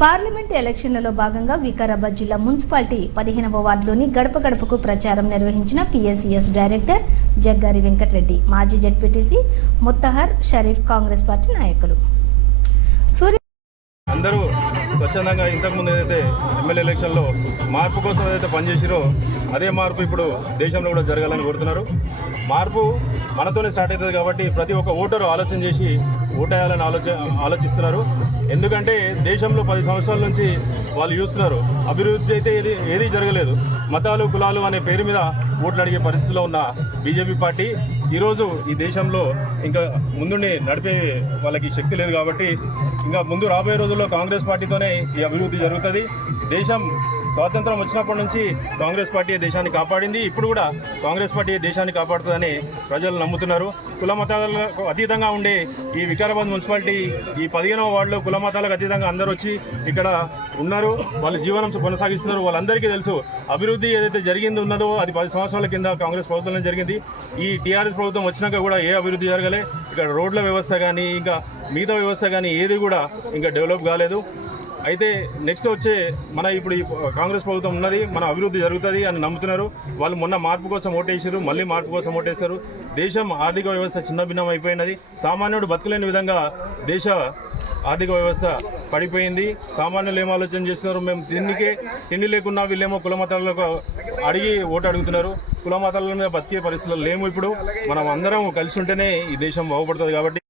Parliament ఎలక్షన్లలో భాగంగా వికారాబాద్ జిల్లా మున్సిపాలిటీ పదిహేనవ వార్డులోని గడప గడపకు ప్రచారం నిర్వహించిన పిఎస్సిఎస్ డైరెక్టర్ జగ్గారి వెంకటరెడ్డి మాజీ జడ్పీటీసీ ముత్తహర్ షరీఫ్ కాంగ్రెస్ పార్టీ నాయకులు. సూర్య అందరూ స్వచ్ఛందంగా ఇంతకుముందు ఏదైతే ఎమ్మెల్యే ఎలక్షన్లో మార్పు కోసం ఏదైతే పనిచేసిరో అదే మార్పు ఇప్పుడు దేశంలో కూడా జరగాలని కోరుతున్నారు. మార్పు మనతోనే స్టార్ట్ అవుతుంది కాబట్టి ప్రతి ఒక్క ఓటరు ఆలోచన చేసి ఓటేయాలని ఆలోచ ఆలోచిస్తున్నారు. ఎందుకంటే దేశంలో పది సంవత్సరాల నుంచి వాళ్ళు చూస్తున్నారు. అభివృద్ధి అయితే ఏది ఏది జరగలేదు. మతాలు కులాలు అనే పేరు మీద ఓట్లు అడిగే పరిస్థితిలో ఉన్న బీజేపీ పార్టీ ఈరోజు ఈ దేశంలో ఇంకా ముందుండి నడిపే వాళ్ళకి శక్తి లేదు కాబట్టి ఇంకా ముందు రాబోయే రోజుల్లో కాంగ్రెస్ పార్టీతోనే ఈ అభివృద్ధి జరుగుతుంది. దేశం స్వాతంత్రం వచ్చినప్పటి నుంచి కాంగ్రెస్ పార్టీ దేశాన్ని కాపాడింది. ఇప్పుడు కూడా కాంగ్రెస్ పార్టీ దేశాన్ని కాపాడుతుందని ప్రజలు నమ్ముతున్నారు. కుల మతాలకు అతీతంగా ఉండే ఈ వికారాబాద్ మున్సిపాలిటీ ఈ పదిహేనవ వార్డులో కుల మతాలకు అతీతంగా అందరూ వచ్చి ఇక్కడ ఉన్నారు. వాళ్ళ జీవనం కొనసాగిస్తున్నారు. వాళ్ళందరికీ తెలుసు అభివృద్ధి ఏదైతే జరిగింది ఉన్నదో అది పది సంవత్సరాల కింద కాంగ్రెస్ ప్రభుత్వంలో జరిగింది. ఈ టీఆర్ఎస్ ప్రభుత్వం వచ్చినాక కూడా ఏ అభివృద్ధి జరగలే. ఇక్కడ రోడ్ల వ్యవస్థ కానీ ఇంకా మిగతా వ్యవస్థ కానీ ఏది కూడా ఇంకా డెవలప్ కాలేదు. అయితే నెక్స్ట్ వచ్చే మన ఇప్పుడు కాంగ్రెస్ ప్రభుత్వం ఉన్నది మన అభివృద్ధి జరుగుతుంది అని నమ్ముతున్నారు. వాళ్ళు మొన్న మార్పు కోసం ఓటేసారు మళ్ళీ మార్పు కోసం ఓటేస్తారు. దేశం ఆర్థిక వ్యవస్థ చిన్నభిన్నం అయిపోయినది. సామాన్యుడు బతకలేని విధంగా దేశ ఆర్థిక వ్యవస్థ పడిపోయింది. సామాన్యులు ఏం ఆలోచన చేస్తున్నారు? మేము తిండికే తిండి లేకున్నా వీళ్ళేమో కుల మతాలకు అడిగి ఓటు అడుగుతున్నారు. కులమతాల మీద బతికే పరిస్థితులు లేము ఇప్పుడు. మనం అందరం కలిసి ఉంటేనే ఈ దేశం బాగుపడుతుంది కాబట్టి